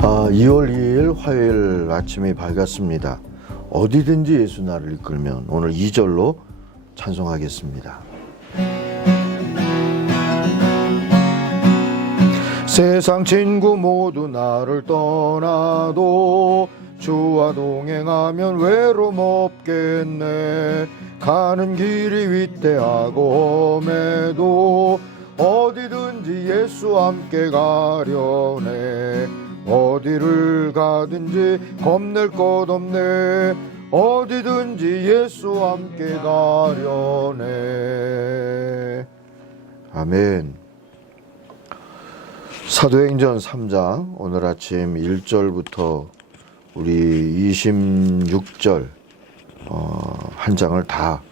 2월 2일 화요일 아침이 밝았습니다. 어디든지 예수 나를 이끌면 오늘 2절로 찬송하겠습니다. 세상 친구 모두 나를 떠나도 주와 동행하면 외로움 없겠네. 가는 길이 위태하고 험해도 어디든지 예수 함께 가려네. 어디를 가든지 겁낼 것 없네. 어디든지 예수 함께 가려네. 아멘. 사도행전 3장 오늘 아침 1절부터 우리 26절 한 장을 다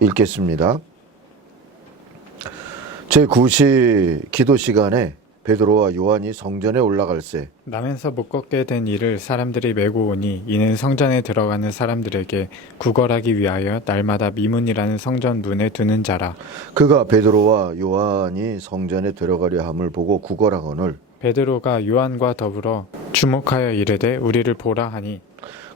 읽겠습니다. 제9시 기도 시간에 베드로와 요한이 성전에 올라갈새 남에서 못 걷게 된 이를 사람들이 메고 오니 이는 성전에 들어가는 사람들에게 구걸하기 위하여 날마다 미문이라는 성전 문에 두는 자라. 그가 베드로와 요한이 성전에 들어가려 함을 보고 구걸하거늘 베드로가 요한과 더불어 주목하여 이르되 우리를 보라 하니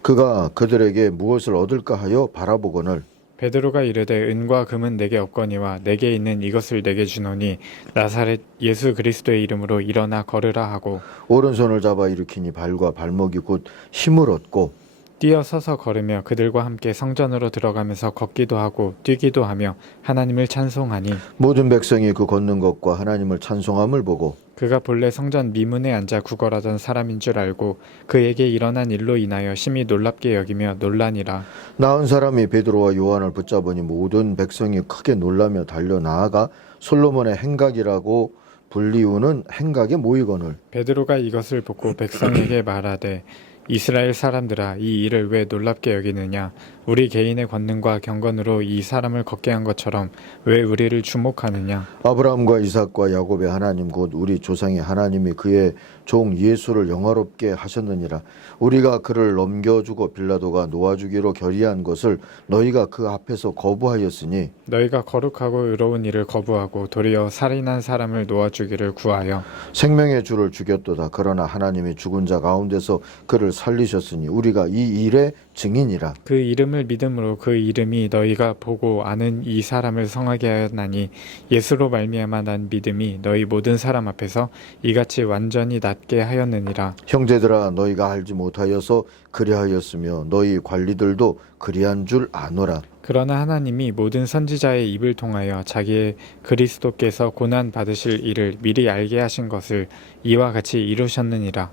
그가 그들에게 무엇을 얻을까 하여 바라보거늘 베드로가 이르되 은과 금은 내게 없거니와 내게 있는 이것을 내게 주노니 나사렛 예수 그리스도의 이름으로 일어나 걸으라 하고 오른손을 잡아 일으키니 발과 발목이 곧 힘을 얻고 뛰어 서서 걸으며 그들과 함께 성전으로 들어가면서 걷기도 하고 뛰기도 하며 하나님을 찬송하니 모든 백성이 그 걷는 것과 하나님을 찬송함을 보고 그가 본래 성전 미문에 앉아 구걸하던 사람인 줄 알고 그에게 일어난 일로 인하여 심히 놀랍게 여기며 놀라니라. 나은 사람이 베드로와 요한을 붙잡으니 모든 백성이 크게 놀라며 달려 나아가 솔로몬의 행각이라고 불리우는 행각에 모이거늘 베드로가 이것을 보고 백성에게 말하되 이스라엘 사람들아 이 일을 왜 놀랍게 여기느냐. 우리 개인의 권능과 경건으로 이 사람을 걷게 한 것처럼 왜 우리를 주목하느냐. 아브라함과 이삭과 야곱의 하나님 곧 우리 조상의 하나님이 그의 종 예수를 영화롭게 하셨느니라. 우리가 그를 넘겨주고 빌라도가 놓아주기로 결의한 것을 너희가 그 앞에서 거부하였으니 너희가 거룩하고 의로운 일을 거부하고 도리어 살인한 사람을 놓아주기를 구하여 생명의 주를 죽였도다. 그러나 하나님이 죽은 자 가운데서 그를 살리셨으니 우리가 이 일의 증인이라. 그 이름을 믿음으로 그 이름이 너희가 보고 아는 이 사람을 성하게 하였나니 예수로 말미암아 난 믿음이 너희 모든 사람 앞에서 이같이 완전히 낫게 하였느니라. 형제들아 너희가 알지 못하여서 그리하였으며 너희 관리들도 그리한 줄 아노라. 그러나 하나님이 모든 선지자의 입을 통하여 자기의 그리스도께서 고난 받으실 일을 미리 알게 하신 것을 이와 같이 이루셨느니라.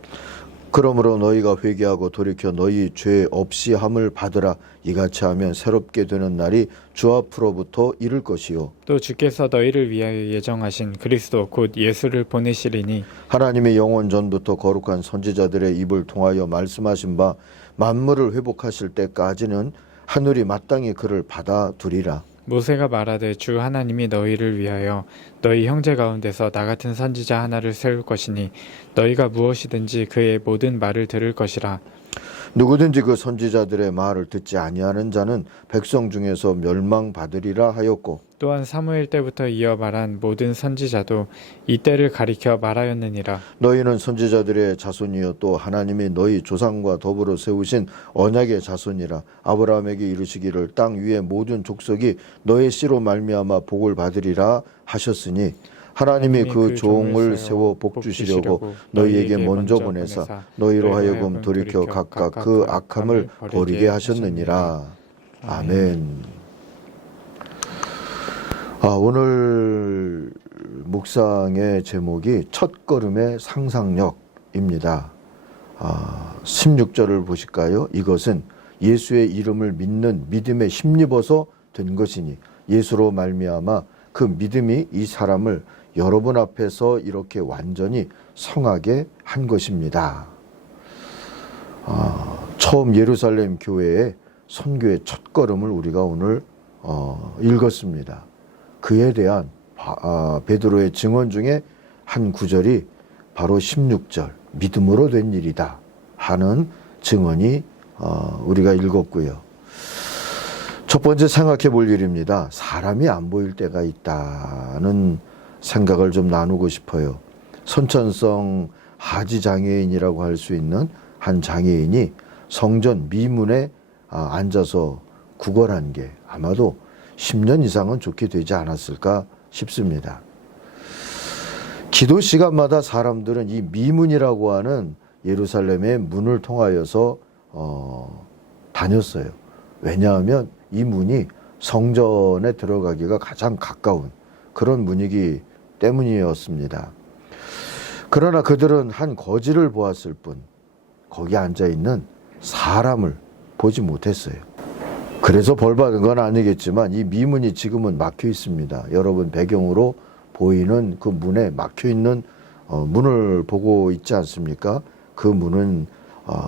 그러므로 너희가 회개하고 돌이켜 너희 죄 없이 함을 받으라. 이같이 하면 새롭게 되는 날이 주 앞으로부터 이를 것이요 또 주께서 너희를 위하여 예정하신 그리스도 곧 예수를 보내시리니 하나님의 영원 전부터 거룩한 선지자들의 입을 통하여 말씀하신 바 만물을 회복하실 때까지는 하늘이 마땅히 그를 받아두리라. 모세가 말하되 주 하나님이 너희를 위하여 너희 형제 가운데서 나 같은 선지자 하나를 세울 것이니 너희가 무엇이든지 그의 모든 말을 들을 것이라. 누구든지 그 선지자들의 말을 듣지 아니하는 자는 백성 중에서 멸망받으리라 하였고 또한 사무엘 때부터 이어 말한 모든 선지자도 이때를 가리켜 말하였느니라. 너희는 선지자들의 자손이요 또 하나님이 너희 조상과 더불어 세우신 언약의 자손이라. 아브라함에게 이르시기를 땅 위의 모든 족속이 너의 씨로 말미암아 복을 받으리라 하셨으니 하나님이 그 종을 세워 복 주시려고 너희에게 먼저 보내사 너희로 하여금 돌이켜 각각 그 악함을 버리게 하셨느니라. 아멘. 오늘 묵상의 제목이 첫걸음의 상상력입니다. 16절을 보실까요? 이것은 예수의 이름을 믿는 믿음에 힘입어서 된 것이니 예수로 말미암아 그 믿음이 이 사람을 여러분 앞에서 이렇게 완전히 성하게 한 것입니다. 처음 예루살렘 교회의 선교의 첫걸음을 우리가 오늘 읽었습니다. 그에 대한 베드로의 증언 중에 한 구절이 바로 16절 믿음으로 된 일이다 하는 증언이 우리가 읽었고요. 첫 번째 생각해 볼 일입니다. 사람이 안 보일 때가 있다는 생각을 좀 나누고 싶어요. 선천성 하지 장애인이라고 할 수 있는 한 장애인이 성전 미문에 앉아서 구걸한 게 아마도 10년 이상은 좋게 되지 않았을까 싶습니다. 기도 시간마다 사람들은 이 미문이라고 하는 예루살렘의 문을 통하여서 다녔어요. 왜냐하면 이 문이 성전에 들어가기가 가장 가까운 그런 문이기 때문이었습니다. 그러나 그들은 한 거지를 보았을 뿐 거기 앉아있는 사람을 보지 못했어요. 그래서 벌받은 건 아니겠지만 이 미문이 지금은 막혀 있습니다. 여러분 배경으로 보이는 그 문에 막혀 있는 문을 보고 있지 않습니까? 그 문은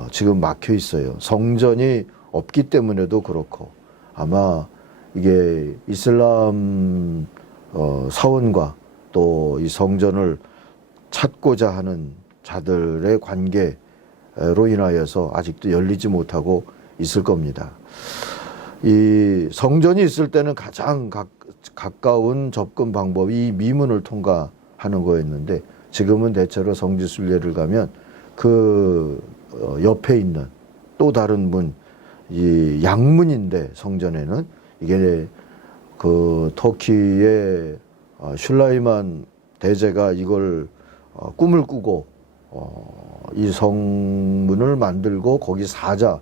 지금 막혀 있어요. 성전이 없기 때문에도 그렇고 아마 이게 이슬람 사원과 또 이 성전을 찾고자 하는 자들의 관계로 인하여서 아직도 열리지 못하고 있을 겁니다. 이 성전이 있을 때는 가장 가까운 접근 방법이 이 미문을 통과하는 거였는데 지금은 대체로 성지순례를 가면 그 옆에 있는 또 다른 문, 이 양문인데 성전에는 이게 그 터키의 슐라이만 대제가 이걸 꿈을 꾸고 이 성문을 만들고 거기 사자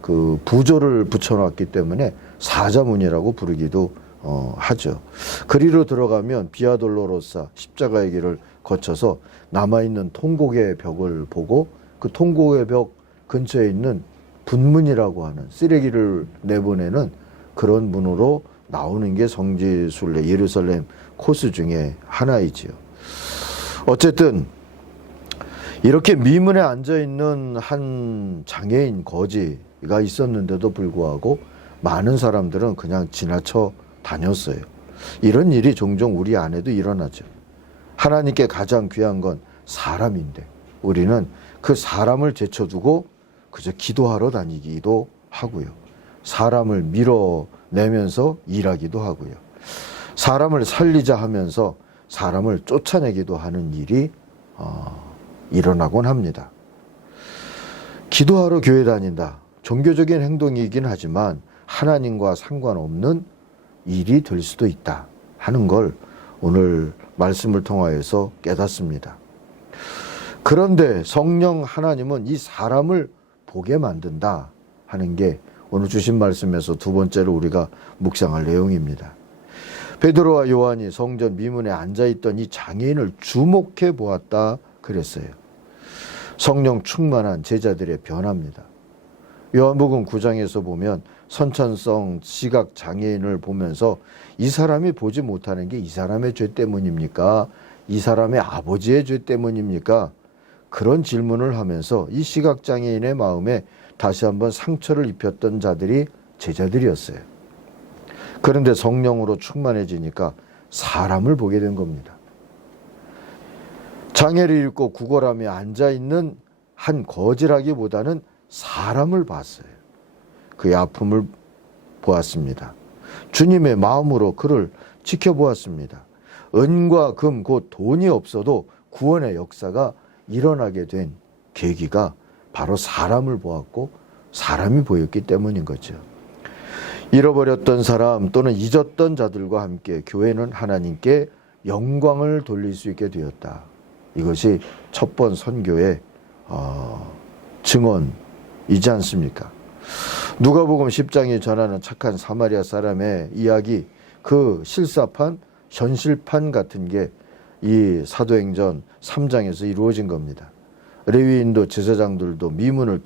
그 부조를 붙여놨기 때문에 사자문이라고 부르기도 하죠. 그리로 들어가면 비아돌로로사 십자가의 길을 거쳐서 남아있는 통곡의 벽을 보고 그 통곡의 벽 근처에 있는 분문이라고 하는 쓰레기를 내보내는 그런 문으로 나오는 게 성지순례 예루살렘 코스 중에 하나이지요. 어쨌든 이렇게 미문에 앉아있는 한 장애인 거지가 있었는데도 불구하고 많은 사람들은 그냥 지나쳐 다녔어요. 이런 일이 종종 우리 안에도 일어나죠. 하나님께 가장 귀한 건 사람인데 우리는 그 사람을 제쳐두고 그저 기도하러 다니기도 하고요. 사람을 밀어내면서 일하기도 하고요. 사람을 살리자 하면서 사람을 쫓아내기도 하는 일이 일어나곤 합니다. 기도하러 교회 다닌다. 종교적인 행동이긴 하지만 하나님과 상관없는 일이 될 수도 있다 하는 걸 오늘 말씀을 통하여서 깨닫습니다. 그런데 성령 하나님은 이 사람을 보게 만든다 하는 게 오늘 주신 말씀에서 두 번째로 우리가 묵상할 내용입니다. 베드로와 요한이 성전 미문에 앉아있던 이 장애인을 주목해 보았다 그랬어요. 성령 충만한 제자들의 변화입니다. 요한복음 9장에서 보면 선천성 시각 장애인을 보면서 이 사람이 보지 못하는 게 이 사람의 죄 때문입니까? 이 사람의 아버지의 죄 때문입니까? 그런 질문을 하면서 이 시각 장애인의 마음에 다시 한번 상처를 입혔던 자들이 제자들이었어요. 그런데 성령으로 충만해지니까 사람을 보게 된 겁니다. 장애를 잃고 구걸하며 앉아있는 한 거지라기보다는 사람을 봤어요. 그의 아픔을 보았습니다. 주님의 마음으로 그를 지켜보았습니다. 은과 금 곧 돈이 없어도 구원의 역사가 일어나게 된 계기가 바로 사람을 보았고 사람이 보였기 때문인 거죠. 잃어버렸던 사람 또는 잊었던 자들과 함께 교회는 하나님께 영광을 돌릴 수 있게 되었다. 이것이 첫 번 선교의 증언이지 않습니까? 누가복음 10장이 전하는 착한 사마리아 사람의 이야기, 그 실사판, 현실판 같은 게 이 사도행전 3장에서 이루어진 겁니다. 레위인도 제사장들도 미문을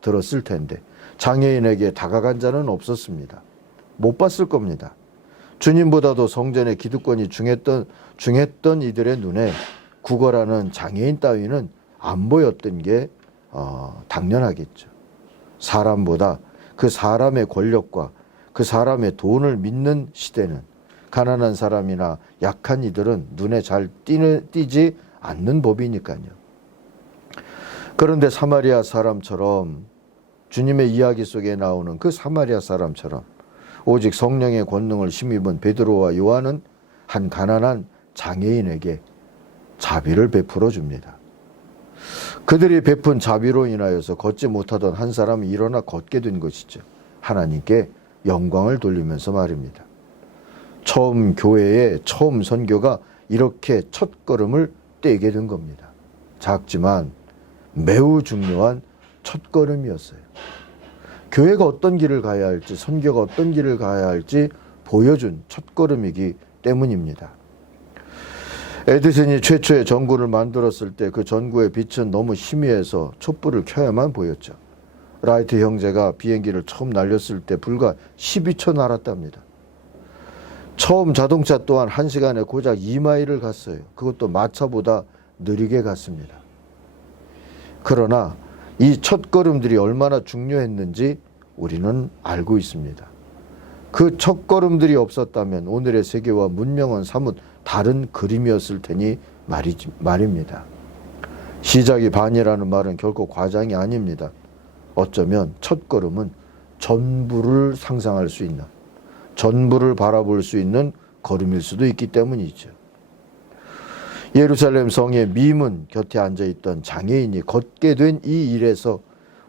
들었을 텐데 장애인에게 다가간 자는 없었습니다. 못 봤을 겁니다. 주님보다도 성전의 기득권이 중했던 이들의 눈에 구걸하는 장애인 따위는 안 보였던 게 당연하겠죠. 사람보다 그 사람의 권력과 그 사람의 돈을 믿는 시대는 가난한 사람이나 약한 이들은 눈에 잘 띄지 않는 법이니까요. 그런데 사마리아 사람처럼 주님의 이야기 속에 나오는 그 사마리아 사람처럼 오직 성령의 권능을 힘입은 베드로와 요한은 한 가난한 장애인에게 자비를 베풀어 줍니다. 그들이 베푼 자비로 인하여서 걷지 못하던 한 사람이 일어나 걷게 된 것이죠. 하나님께 영광을 돌리면서 말입니다. 처음 교회의 처음 선교가 이렇게 첫 걸음을 떼게 된 겁니다. 작지만 매우 중요한 첫 걸음이었어요. 교회가 어떤 길을 가야 할지, 선교가 어떤 길을 가야 할지 보여준 첫 걸음이기 때문입니다. 에디슨이 최초의 전구를 만들었을 때 그 전구의 빛은 너무 희미해서 촛불을 켜야만 보였죠. 라이트 형제가 비행기를 처음 날렸을 때 불과 12초 날았답니다. 처음 자동차 또한 1시간에 고작 2마일을 갔어요. 그것도 마차보다 느리게 갔습니다. 그러나 이 첫걸음들이 얼마나 중요했는지 우리는 알고 있습니다. 그 첫걸음들이 없었다면 오늘의 세계와 문명은 사뭇 다른 그림이었을 테니 말입니다. 시작이 반이라는 말은 결코 과장이 아닙니다. 어쩌면 첫걸음은 전부를 상상할 수 있는, 전부를 바라볼 수 있는 걸음일 수도 있기 때문이죠. 예루살렘 성의 미문 곁에 앉아있던 장애인이 걷게 된 이 일에서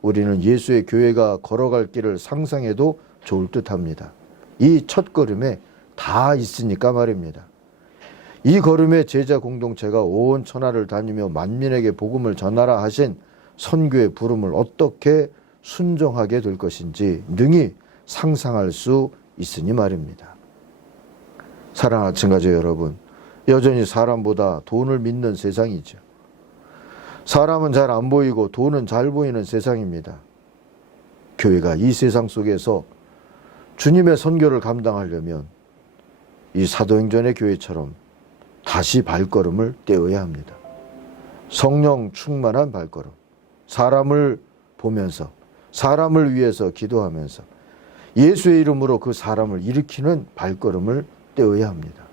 우리는 예수의 교회가 걸어갈 길을 상상해도 좋을 듯합니다. 이 첫걸음에 다 있으니까 말입니다. 이 걸음의 제자 공동체가 온 천하를 다니며 만민에게 복음을 전하라 하신 선교의 부름을 어떻게 순종하게 될 것인지 능히 상상할 수 있으니 말입니다. 사랑하는 청가족 여러분, 여전히 사람보다 돈을 믿는 세상이죠. 사람은 잘 안 보이고 돈은 잘 보이는 세상입니다. 교회가 이 세상 속에서 주님의 선교를 감당하려면 이 사도행전의 교회처럼 다시 발걸음을 떼어야 합니다. 성령 충만한 발걸음, 사람을 보면서 사람을 위해서 기도하면서 예수의 이름으로 그 사람을 일으키는 발걸음을 떼어야 합니다.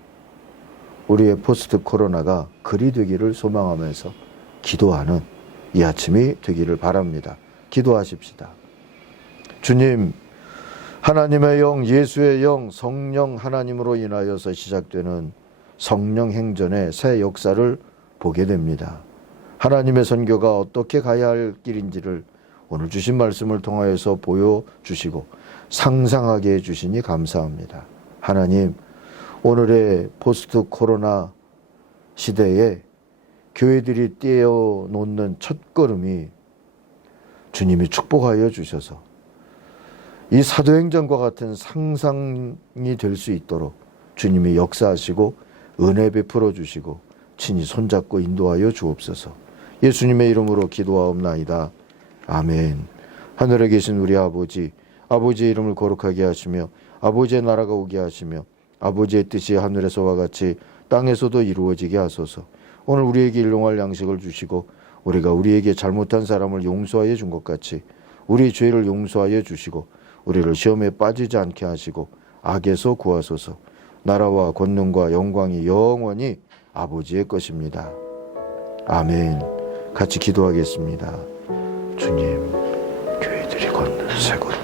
우리의 포스트 코로나가 그리 되기를 소망하면서 기도하는 이 아침이 되기를 바랍니다. 기도하십시다. 주님, 하나님의 영, 예수의 영, 성령 하나님으로 인하여서 시작되는 성령 행전의 새 역사를 보게 됩니다. 하나님의 선교가 어떻게 가야 할 길인지를 오늘 주신 말씀을 통하여서 보여주시고 상상하게 해주시니 감사합니다. 하나님, 오늘의 포스트 코로나 시대에 교회들이 떼어놓는 첫걸음이 주님이 축복하여 주셔서 이 사도행전과 같은 상상이 될 수 있도록 주님이 역사하시고 은혜 베풀어 주시고 친히 손잡고 인도하여 주옵소서. 예수님의 이름으로 기도하옵나이다. 아멘. 하늘에 계신 우리 아버지, 아버지의 이름을 거룩하게 하시며 아버지의 나라가 오게 하시며 아버지의 뜻이 하늘에서와 같이 땅에서도 이루어지게 하소서. 오늘 우리에게 일용할 양식을 주시고 우리가 우리에게 잘못한 사람을 용서하여 준 것 같이 우리 죄를 용서하여 주시고 우리를 시험에 빠지지 않게 하시고 악에서 구하소서. 나라와 권능과 영광이 영원히 아버지의 것입니다. 아멘. 같이 기도하겠습니다. 주님, 교회들이 걷는 새 걸음